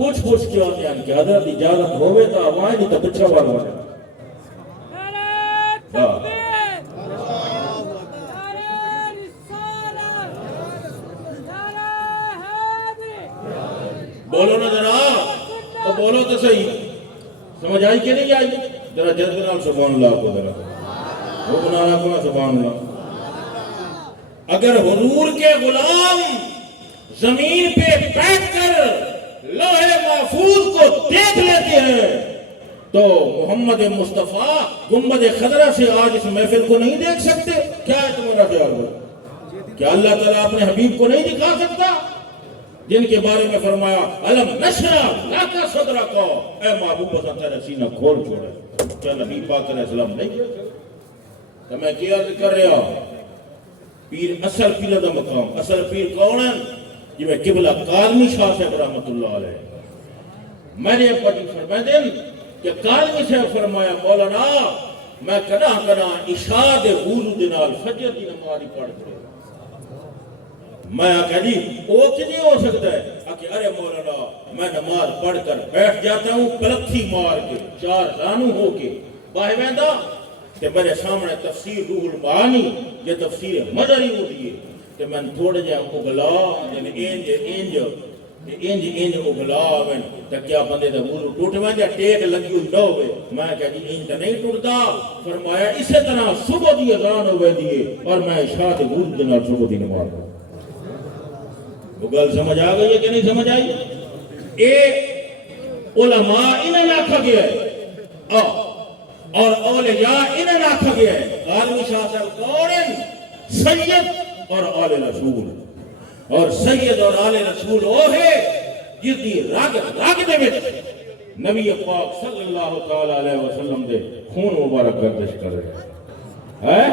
پوچھ کے آتے ہیں کہ حضرت اجازت ہوئے تو آوائیں نہیں تو پچھا والوں نے بولو نا ذرا تو بولو تو صحیح سمجھ آئی کہ نہیں آئی ذرا جلد نام سبحان اللہ کو ذرا وہ بنانا کو سبحان اللہ اگر حضور کے غلام زمین پہ بیٹھ کر لوح محفوظ کو دیکھ لیتے ہیں تو محمد مصطفیٰ گنبد خضرا سے آج اس محفل کو نہیں دیکھ سکتے کیا ہے تمہارا خیال ہوا کیا اللہ تعالیٰ اپنے حبیب کو نہیں دکھا سکتا جن کے بارے میں فرمایا علم نشرہ لاکا صدرہ کو اے محبوب حسن تیرے سینہ کھول چھوڑے کیا نبی پاک علیہ السلام نہیں تو میں کیا ذکر رہا پیر اصل پیر دا مقام اصل پیر کون ہے یہ میں قبلہ کاظمی شاہ صاحب رحمت اللہ علیہ میں نے پڑھی فرمائے دن کہ کاظمی صاحب فرمایا مولانا میں کنا عشاء دے وضو دے نال فجر دی نماز پڑھ کرے میں کہا جی وہ کتنی ہو سکتا ہے کہ ارے مولانا میں نماز پڑھ کر بیٹھ جاتا ہوں پلکھی مار کے چار زانو ہو کے باہی ویندہ کہ میرے سامنے تفسیر روح المعانی یہ تفسیر مدری ہو دیئے کہ میں تھوڑے جائے اگلا انج اگلا تو کیا بندے دا وضو ٹوٹ میں جا ٹیک لگی ہوئی نہ ہوئے میں کہا جی انج نہیں ٹوٹتا فرمایا اسی طرح صبح دی اذان ہوئے دیئے اور میں عشاء دے وضو دے نال صبح دی نماز پڑھوں وہ گل سمجھ آ گئی ہے کہ نہیں سمجھ آئی اے علماء انہیں ناکھا گیا ہے اور اولیاء انہیں ناکھا گیا ہے غالبی شاہ صاحب کورن سید اور آل رسول اور سید اور آل رسول وہ ہے جس دی راگ دے وچ نبی پاک صلی اللہ تعالی علیہ وسلم دے خون مبارک گردش کر رہے ہیں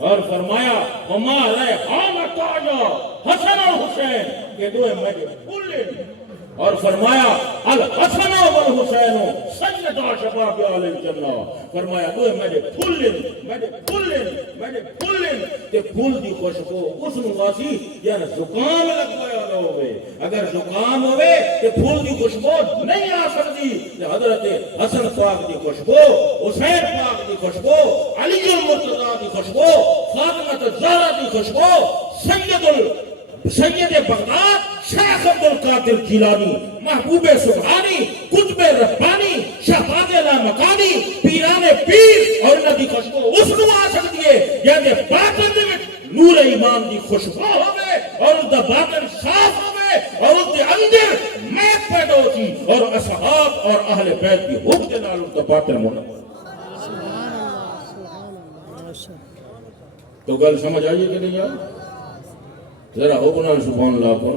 اور فرمایا ہمارا حامت آجا حسن اور حسین یہ دوئے میرے پھولن اور فرمایا الحسن والحسین سجدہ شباب آل الجنہ فرمایا دوئے میرے پھولن کہ پھول دی خوشبو اس نواسی یعنی زکام لگ گیا نہ ہوئے اگر زکام ہوئے کہ پھول دی خوشبو نہیں آ سکتی کہ حضرت حسن پاک دی خوشبو حسین پاک دی خوشبو علی المرتضی دی خوشبو فاطمہ الزہرا دی خوشبو سید بغداد شیخ عبدالقادر جیلانی محبوب سبحانی قطب ربانی شہباز لامکانی پیران پیر اور انہاں دی خوشبو اس کو آ سکتی ہے یعنی باطن دے وچ نور ایمان دی خوشبو ہوئے اور اس دا باطن صاف ہوئے اور اس دے اندر محک پیدا ہوتی اور اصحاب اور اہل بیت کی حب دے نال اس دا باطن منور تو گل سمجھ آئیے کہ نہیں آئی ذرا حکنا سبحان اللہ کو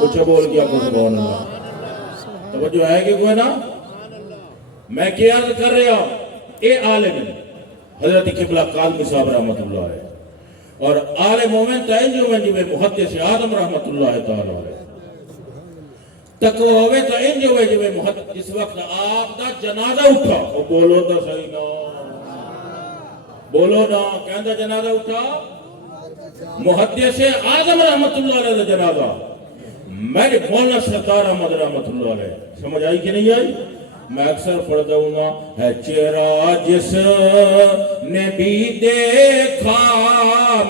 کچھ بول کیا کو سبحان اللہ توجہ ہے کہ کوئی نا میں کیا عرض کر رہا اے عالم حضرت قبلہ کاظمی صاحب رحمت اللہ ہے اور آل مومن تینجو میں جو محدث آدم رحمت اللہ تعالی ہے تقوی ہوئے تو انجو میں جو محدث جس وقت آپ دا جنازہ اٹھا وہ بولو تو صحیح نا بولو نا کہندہ جنازہ اٹھا محدث آدم رحمت اللہ علیہ جنازہ میرے مولانا سردار احمد رحمت اللہ علیہ سمجھ آئی کہ نہیں آئی میں اکثر پڑھتا ہوں گا ہے چہرہ جس نے بھی دیکھا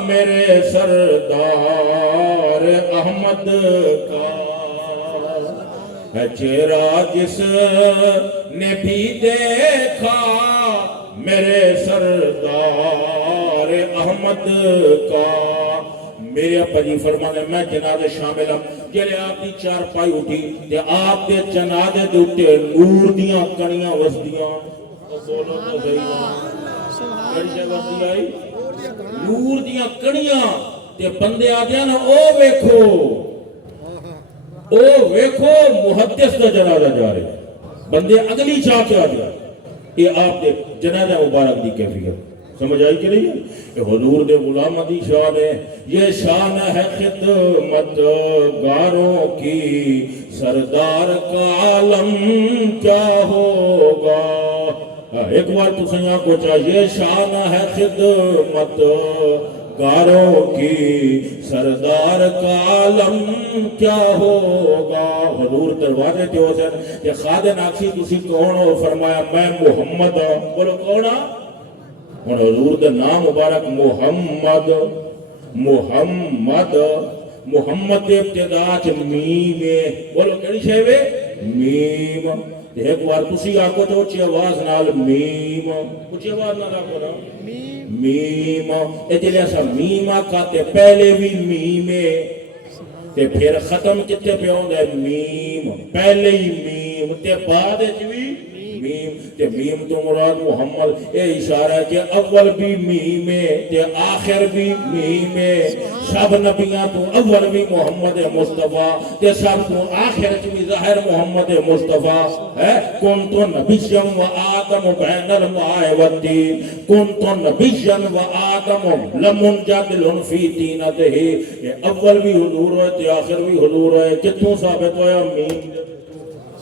میرے سردار احمد کا ہے چہرہ جس نے بھی دیکھا میرے سردار احمد کا میرے ابا جی فرمانے میں جنازے شامل ہوں جلے آپ دی چار پائی اٹھی تے آپ دے جنازے دے اٹھے نور دیاں کنیاں وسدیاں بولو تو صحیح کڑیاں وسدی آئی نور دیاں کنیاں تے بندے آدھے نا او ویکھو محدث دا جنازہ جا رہے بندے اگلی چاہ کے آ جائے یہ آپ دے جنازہ مبارک دی کیفیت سمجھ آئی کہ نہیں ہے حضور دے غلام دی شان ہے یہ شان ہے خدمت گاروں کی سردار کا عالم کیا ہوگا ایک بار تو سیاں کو چاہیے شان ہے خدمت کاروں کی سردار کا عالم کیا ہوگا. حضور دروازے تے حسین کہ خادم ناکسی تسی کون ہو؟ فرمایا میں محمد ہوں. بولو کون ہاں؟ اور حضور دا نام مبارک محمد. محمد محمد ابتدا چ میم ہے. بولو کیڑی شے وے؟ میم. ایک بار تسی آکو تو اچھی آواز نال میم. اچھی آواز نال آکو نا میم. اے جلے ایسا میم آکا تے پہلے بھی میم ہے تے پھر ختم کتے پہ ہوں گے میم. پہلے ہی میم تے بعد بھی میم. تے میم تو مراد محمد. اے اشارہ ہے کہ اول بھی میم ہے تے آخر بھی میم ہے. سب نبیاں تو اول بھی محمد مصطفیٰ تے سب تو آخر بھی ظاہر محمد مصطفیٰ ہے. کنتو نبیًا و آدم بین الماء والطین. کنتو نبیًا و آدم لمنجدل فی طینتہ. یہ اول بھی حضور ہے تے آخر بھی حضور ہے. کتوں ثابت ہویا؟ میم.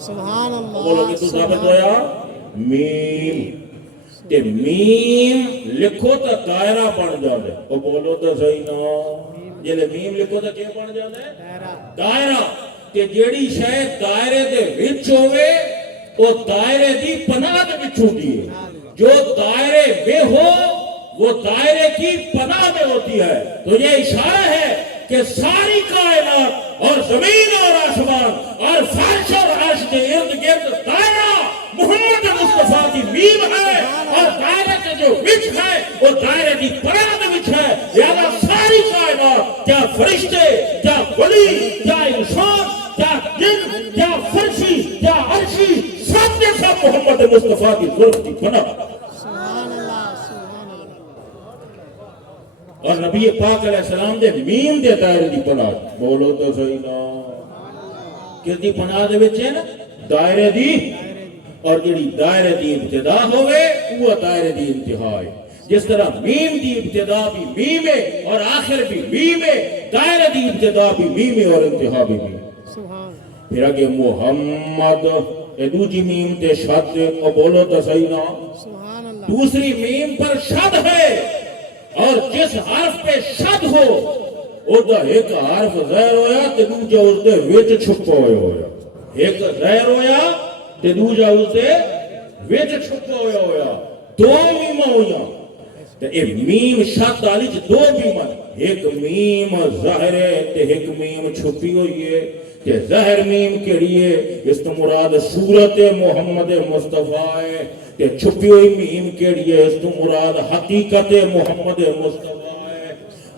سبحان اللہ. بولو کتوں ثابت ہویا؟ میم. تے میم لکھو تو دائرہ بن جاندے. او بولو تو صحیح نا. جلے میم لکھو تو کیا بن جاندے؟ دائرہ. تے جیڑی شے دائرے دے وچ ہوئے او دائرے دی پناہ دے وچ ہوتی ہے. جو دائرے میں ہو وہ دائرے کی پناہ میں ہوتی ہے. تو یہ اشارہ ہے کہ ساری کائنات اور زمین اور آسمان اور فرش اور عرش کے ارد گرد دائرہ محمد مصطفیٰ کی میم ہے. اور دائرے کے جو وچ ہے وہ دائرے کی پناہ میں وچ ہے. لہذا ساری کائنات، کیا فرشتے، کیا ولی، کیا انسان، کیا جن، کیا فرشی، کیا عرشی، سب کے سب محمد مصطفیٰ کی ظلم کی پناہ. سبحان اللہ. سبحان اللہ. اور نبی پاک علیہ السلام دے میم دے دائرے دی پناہ. بولو تو صحیح نا. کس دی پناہ دے وچ ہے نا؟ دائرے دی. اور جڑی دائرے دی ابتدا ہوئے وہ دائرے دی انتہا ہے. جس طرح میم دی ابتدا بھی میم ہے اور آخر بھی میم ہے. دائرے دی ابتدا بھی میم ہے اور انتہا بھی میم. سبحان. پھر آگے محمد. اے دوجی میم تے شد. اور بولو تو صحیح نا. سبحان اللہ. دوسری میم پر شد ہے. اور جس حرف پہ شد ہو او دا ایک حرف ظاہر ہویا تے دوجا اس دے وچ چھپا ہویا. ایک ظاہر ہویا تے دوجا اس دے وچ چھپا ہویا. دو میماں ہویا. تے اے میم شد والی دو میماں. ایک میم ظاہر ہے تے ایک میم چھپی ہوئی ہے. تے ظاہر میم کیڑی ہے؟ اس تو مراد صورت محمد مصطفیٰ ہے. تے چھپی ہوئی میم کیڑی ہے؟ اس تو مراد حقیقت محمد مصطفیٰ ہے.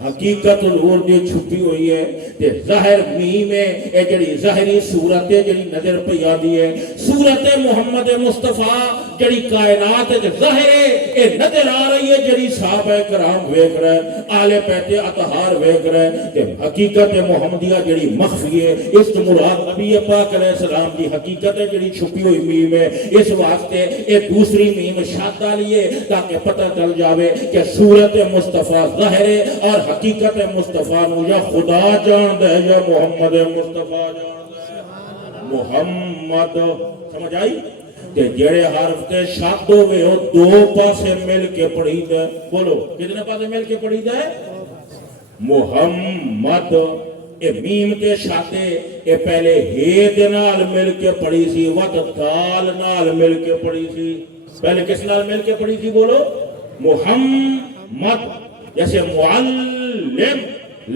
حقیقت حضور دی چھپی ہوئی ہے. تے ظاہر میم ہے اے جڑی ظاہری صورت ہے جڑی نظر پہ آدی ہے. صورت محمد مصطفیٰ جڑی کائنات ہے ظاہر ہے اے نظر آ رہی ہے جڑی صحابہ کرام ویکھ رہے آل بیت اطہار ویکھ رہے. تے حقیقت محمدیہ جڑی مخفی ہے اس تو مراد نبی پاک علیہ السلام دی حقیقت ہے جڑی چھپی ہوئی میم ہے. اس واسطے اے دوسری میم شاد والی ہے تاکہ پتہ چل جاوے کہ صورت مصطفیٰ ظاہر ہے اور حقیقت مصطفیٰ نو یا خدا جان دے یا محمد مصطفیٰ جان دے. محمد سمجھ آئی؟ تے جڑے حرف تے شاد ہوئے ہو دو پاسے مل کے پڑھی دے. بولو کتنے پاسے مل کے پڑھی دے؟ محمد. اے میم تے شادے اے پہلے ہے دے نال مل کے پڑھی سی وقت دال نال مل کے پڑھی سی. پہلے کس نال مل کے پڑھی سی؟ بولو محمد. جیسے معلم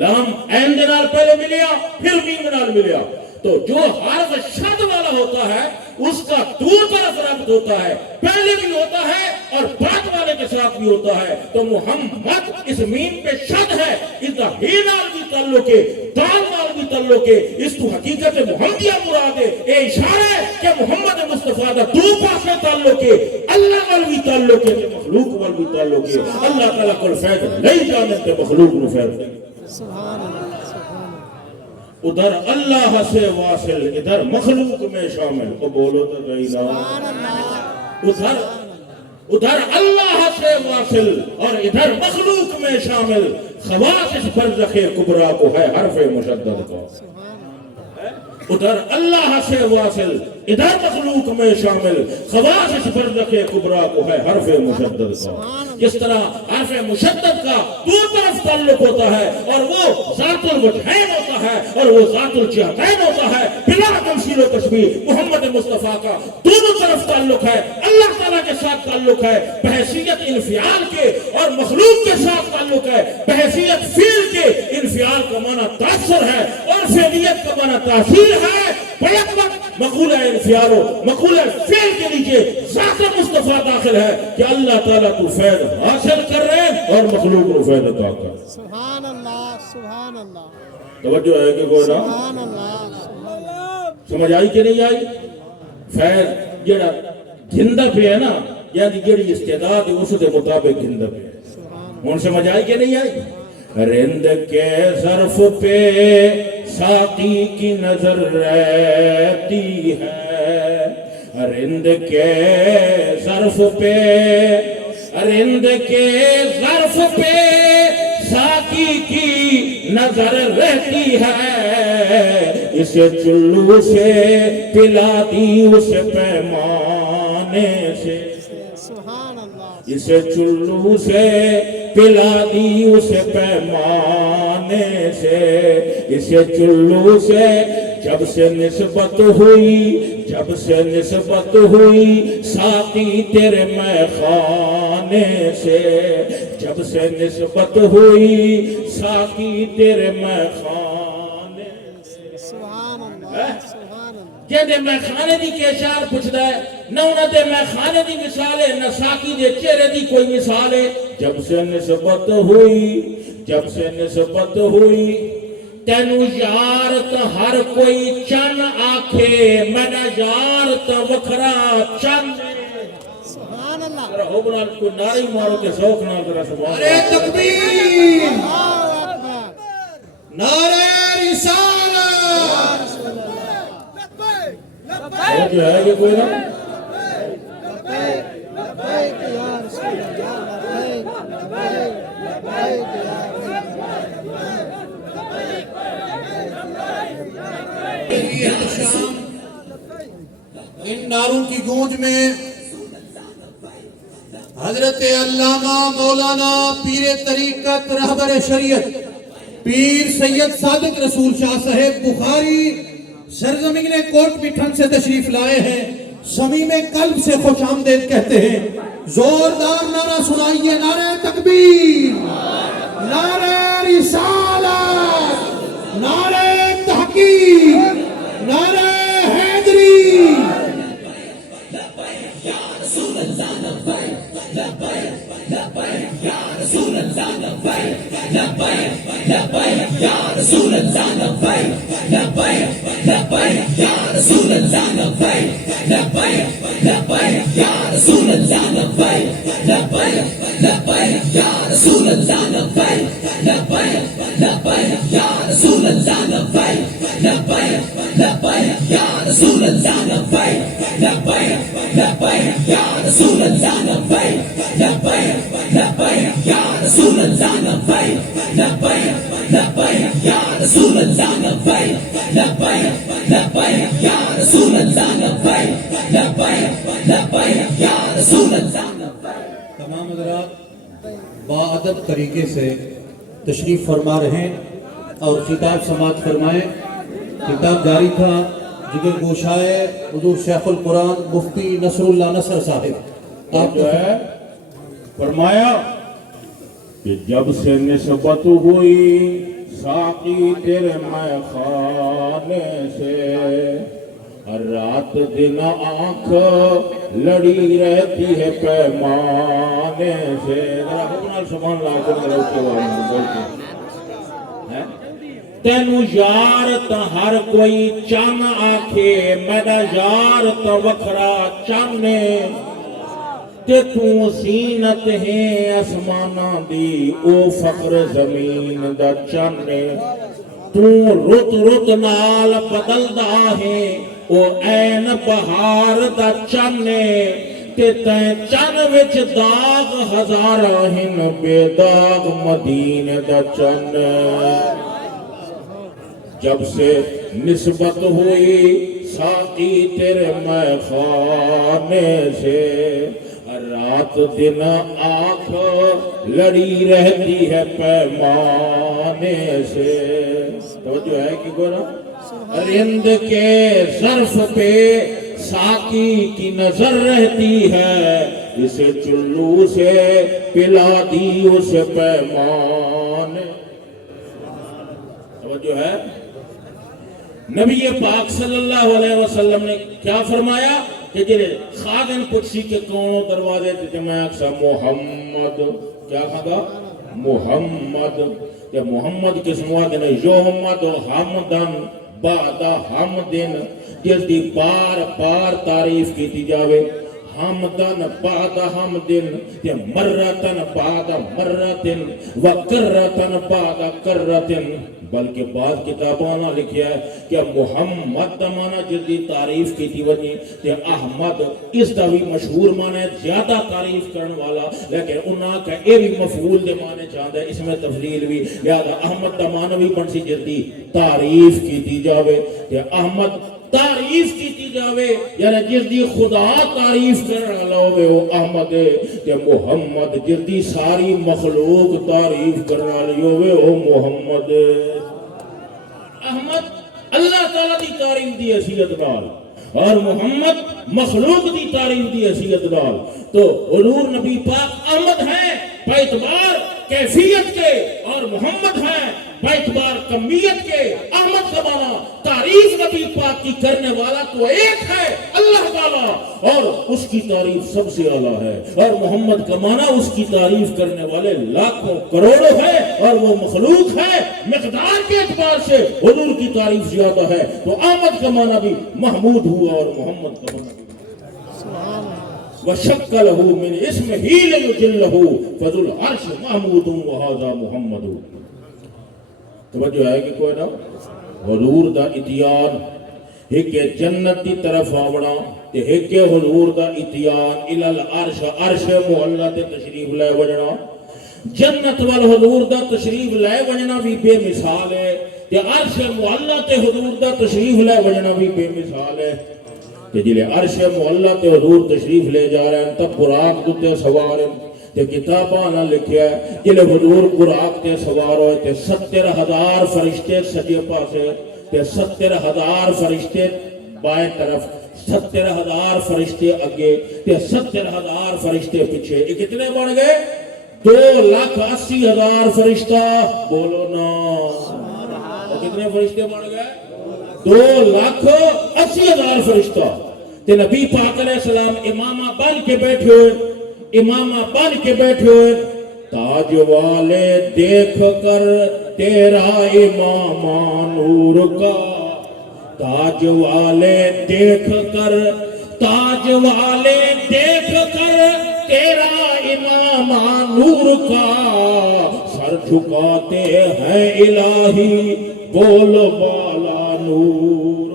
لام این دے نال پہلے ملیا پھر میم نال ملیا. تو جو حرف شد والا ہوتا ہے اس کا دور طرف ربط ہوتا ہے. پہلے بھی ہوتا ہے اور بعد والے کے ساتھ بھی ہوتا ہے. تو محمد اس میم پہ شد ہے. اس کا ہی نال بھی تعلق ہے دال نال بھی تعلق ہے. اس کو حقیقت محمدیہ مراد ہے. اے اشارہ ہے کہ محمد مصطفیٰ دا دو پاسے تعلق ہے. اللہ وال بھی تعلق ہے مخلوق وال بھی تعلق ہے. اللہ تعالیٰ کو فیض نہیں جانے تے مخلوق نو فیض دے. سبحان اللہ. ادھر اللہ سے واصل ادھر مخلوق میں شامل. کو بولو تو صحیح نا. سبحان اللہ. ادھر اللہ سے واصل اور ادھر مخلوق میں شامل. خواص اس برزخ کبریٰ کو ہے حرف مشدد کا. ادھر اللہ سے واصل ادھر مخلوق میں شامل خواص فرد کبریٰ کو ہے حرف مشدد کا کس طرح حرف مشدد کا دو طرف تعلق ہوتا ہے اور وہ ذات الوجہین ہوتا ہے اور وہ ذات الجہتین ہوتا ہے بلا تمثیل و تشبیہ محمد مصطفیٰ کا دونوں طرف تعلق ہے اللہ تعالیٰ کے ساتھ تعلق ہے بحیثیت انفعال کے اور مخلوق کے ساتھ تعلق ہے بحیثیت فعل کے انفعال کا معنی تاثر ہے اور فعلیت کا معنی تاثیر ہے بیک وقت مقولہ انفعال و مقولہ فعل کے نیچے ذات مصطفیٰ داخل ہے کہ اللہ تعالیٰ تو فیض حاصل کر رہے ہیں اور مخلوق کو فیض عطا کر سبحان اللہ سبحان اللہ توجہ ہے کہ کوئی نہ سبحان اللہ سمجھ آئی کہ نہیں آئی فیض جڑا گھندہ پہ ہے نا یعنی جڑی استعداد ہے اس کے مطابق گھندہ پہ ہے ہون سمجھ آئی کہ نہیں آئی رند کے ظرف پہ ساقی کی نظر رہتی ہے رند کے ظرف پہ رند کے ظرف پہ ساقی کی نظر رہتی ہے اسے چلو سے پلا دی اس پیمانے سے سبحان اللہ اسے چلو سے پلا دی اس پیمانے سے اسے چلو سے جب سے نسبت ہوئی ساقی تیرے میں خانے سے جب سے نسبت ہوئی ساقی تیرے میں خانے سے سبحان اللہ سبحان اللہ جہدے میں خانے دی کے اشار پوچھدا ہے نہ انہاں دے میں خانے دی مثال ہے نہ ساقی دے چہرے دی کوئی مثال ہے جب سے نسبت ہوئی تینو یار تا ہر کوئی چن آکھے میرا یار تا وکھرا چن سبحان اللہ ذرا ہو بنا کوئی نعرہ مارو تے ذوق نال ذرا سبحان نعرہ اللہ تکبیر اللہ اکبر نعرہ رسالت اور جو ہے یہ کوئی نہ لبیک یا رسول اللہ لبیک لبیک یا ان نعروں کی گونج میں حضرت علامہ مولانا پیر طریقت رہبر شریعت پیر سید صادق رسول شاہ صاحب بخاری سرزمین کوٹ مٹھن سے تشریف لائے ہیں صمیم قلب سے خوش آمدید کہتے ہیں زوردار نعرہ سنائیے نعرہ تکبیر نعرہ رسالت نعرہ تحقیق نعرہ حیدری تمام حضرات باادب طریقے سے تشریف فرما رہے ہیں اور خطاب سماعت فرمائیں خطاب جاری تھا جگر گوشائے حضور شیخ القرآن مفتی نصر اللہ نصر صاحب آپ جو ہے فرمایا کہ جب سے نسبت ہوئی ساقی تیرے میں خانے سے ہر رات دن آنکھ لڑی رہتی ہے پیمانے سے ذرا حکمنا سبحان اللہ کو میرے اوپر بولتے تینو یار تا ہر کوئی چن آکھے میرا یار تا وکھرا چانے تے تو زینت ہے اسمانہ دی او فخر زمین دا چانے تو رت رت نال بدلدا ہے او این بہار دا چانے تے تین چن وچ داغ ہزاراں ہن بے داغ مدینے دا چانے جب سے نسبت ہوئی ساقی تیرے میں خانے سے رات دن آنکھ لڑی رہتی ہے پیمانے سے توجہ ہے کہ گورا رند کے ظرف پہ ساقی کی نظر رہتی ہے اسے چلو سے پلا دی اس پیمانے توجہ ہے نبی پاک صلی اللہ علیہ وسلم نے کیا فرمایا کہ جلے خادن پچھی کے کونوں دروازے تھے میں اکسا محمد کیا کھا محمد یا محمد کس مواد نے یومد حمدن بعد حمدن جس دی بار بار تعریف کی دی جاوے حمدن بعد حمدن یا مرتن بعد مرتن وکرتن بعد کرتن بلکہ بعض کتابوں نے لکھیا ہے کہ محمد دا معنی جلدی تعریف کی تھی ونی کہ احمد اس دا بھی مشہور معنی زیادہ تعریف کرنے والا لیکن انہاں کا اے بھی مفعول دے معنی چاہتا ہے اس میں تفضیل بھی لہذا احمد دا معنی بھی بن سی جلدی تعریف کی تھی جاوے کہ احمد تعریف کی تھی جاوے یعنی جس دی خدا تعریف کرنے والا ہوئے وہ احمد ہے کہ محمد جس دی ساری مخلوق تعریف کرنے والی ہوئے وہ محمد ہے احمد اللہ تعالیٰ دی تعریف دی حیثیت نال اور محمد مخلوق دی تعریف دی حیثیت نال تو حضور نبی پاک احمد ہیں باعتبار کیفیت کے اور محمد ہیں باعتبار کمیت کے احمد کا معنی تعریف نبی پاک کی کرنے والا تو ایک ہے اللہ تعالیٰ اور اس کی تعریف سب سے اعلیٰ ہے اور محمد کا معنی اس کی تعریف کرنے والے لاکھوں کروڑوں ہے اور وہ مخلوق ہے مقدار کے اعتبار سے حضور کی تعریف زیادہ ہے تو احمد کا معنی بھی محمود ہوا اور محمد کا معنی بھی وَشَكَّ لَهُ مِنْ اسْمِهِ لَيُجِلَّهُ فَذُو الْعَرْشِ مَحْمُودٌ وَهَذَا مُحَمَّدٌ توجہ ہے کہ کوئی نہ حضور دا اتیان ایک جنت دی طرف آوڑا ایک حضور دا اتیان الالعرش عرش معلّہ تے تشریف لے وجنا جنت وال حضور دا تشریف لے وجنا بھی بے مثال ہے کہ عرش معلّہ تے حضور دا تشریف لے وجنا بھی بے مثال ہے کہ جلے عرش معلّہ تے حضور تشریف لے جا رہے ہیں تب براق دوتے سوار ہیں تے کتابانا لکھیا ہے جلے حضور براق تے سوار ہوئے تے 70,000 فرشتے سجے پاسے تے 70,000 فرشتے بائیں طرف 70,000 فرشتے اگے تے 70,000 فرشتے پیچھے یہ کتنے بن گئے 2,80,000 فرشتہ بولو نا کتنے فرشتے بن گئے 2,80,000 فرشتہ تے نبی پاک علیہ السلام امامہ بن کے بیٹھے ہوئے امامہ بن کے بیٹھے ہوئے تاج والے دیکھ کر تیرا امامہ نور کا تاج والے دیکھ کر تاج والے دیکھ کر تیرا امامہ نور کا سر جھکاتے ہیں الہی بول بالا نور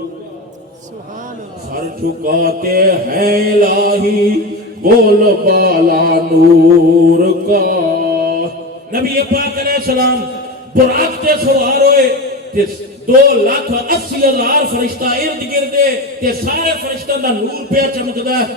سر جھکاتے ہیں الہی بول بالا نور کا نبی پاک علیہ السلام براق تے سوار ہوئے 2,80,000 فرشتہ ارد گردے تے سارے فرشتہ دا نور پہ چمکدا ہے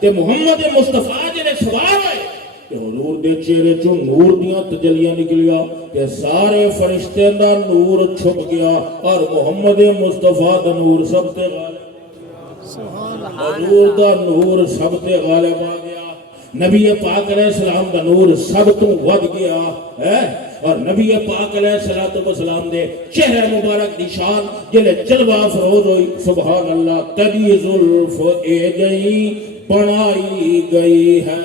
تے محمد مصطفیٰ جنہیں سوار ہوئے تے حضور دے چہرے چوں نور دیاں تجلیاں نکلیا تے سارے فرشتے دا نور چھپ گیا اور محمد مصطفیٰ دا نور سب تے غالب حضور دا نور سب تے غالب آ گیا نبی پاک علیہ السلام دا نور سب تو ود گیا ہے اور نبی پاک علیہ السلام دے چہرہ مبارک دی شان جلے جلوہ افروز ہوئی سبحان اللہ تدی زلف اے گئی بنائی گئی ہے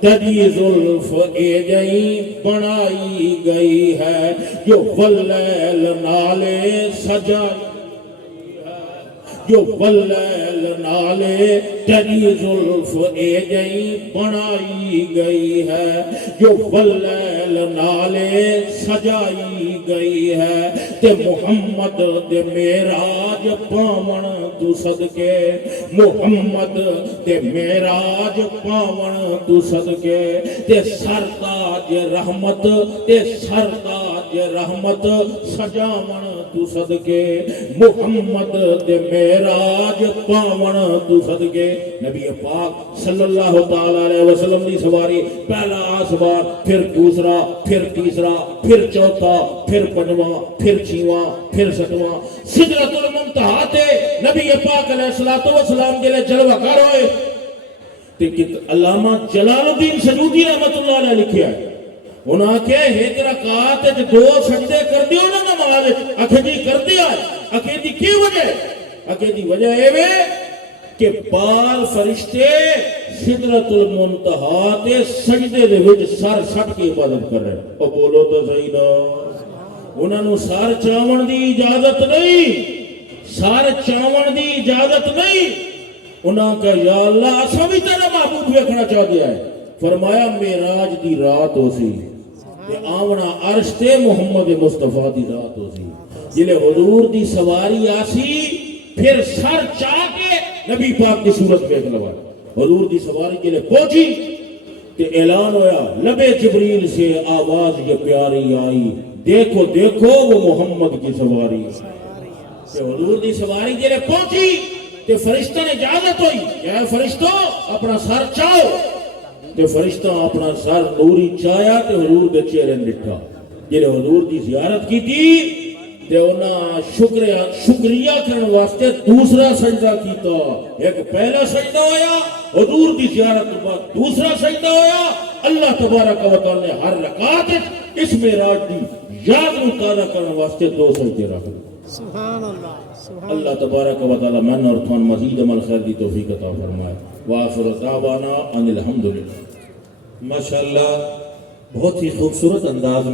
تدی زلف اے گئی بنائی گئی ہے جو واللیل نالے سجائی جو واللیل نالے تری زلف اے گئی بنائی گئی ہے جو واللیل نالے سجائی گئی ہے تے محمد دے معراج پاون تو صدقے محمد دے معراج پاون تو صدقے تے سرتاج رحمت تے سرتاج یہ رحمت سجاون تو صدقے محمد دے معراج پاون تو صدقے نبی پاک صلی اللہ تعالی علیہ وسلم دی سواری پہلا آسمان پھر دوسرا پھر تیسرا پھر چوتھا پھر پنجواں پھر چھواں پھر ستواں سدرۃ المنتہا تے نبی پاک علیہ الصلوۃ والسلام کے لئے جلوہ گر ہوئے کہ علامہ جلال الدین سجودی رحمت اللہ علیہ لکھیا ہے انہاں کے ایک رکعت وچ دو سجدے کر دیو نا نماز اکھے دی کر دیا اکھے دی کی وجہ اکھے دی وجہ اے وے کہ بار فرشتے سدرۃ المنتہا تے سجدے دے وچ سر سٹ کے عبادت کر رہے او بولو تو صحیح نا انہاں نو سر چاون دی اجازت نہیں سر چاون دی اجازت نہیں انہاں کا یا اللہ اساں بھی تیرا محبوب دیکھنا چاہ دیا ہے فرمایا معراج دی رات ہو سی تے آونا عرش تے محمد مصطفیٰ دی رات ہو سی جلے حضور دی سواری آسی پھر سر چاہ کے نبی پاک دی صورت بیک لوا حضور دی سواری جلے پہنچی تے اعلان ہویا لبے جبریل سے آواز یہ پیاری آئی دیکھو دیکھو وہ محمد کی سواری تے حضور دی سواری جلے پہنچی تے فرشتہ نے اجازت ہوئی کہ اے فرشتوں اپنا سر چاہو تے فرشتہ اپنا سر نوری چایا تے حضور دے چہرے ڈٹھا جلے حضور دی زیارت کی تھی تے انہاں شکریہ کرن واسطے دوسرا سجدہ کیتا ایک پہلا سجدہ ہویا حضور دی زیارت کے بعد دوسرا سجدہ ہویا اللہ تبارک و تعالی نے ہر رکعت اس معراج دی یاد نو تازہ کرن واسطے دو سجدے رکھ سبحان اللہ اللہ تبارک و تعالی من اور تھان مزید عمل خیر دی توفیق عطا فرمائے وآخر دعوانا ان الحمدللہ ماشاءاللہ بہت ہی خوبصورت انداز میں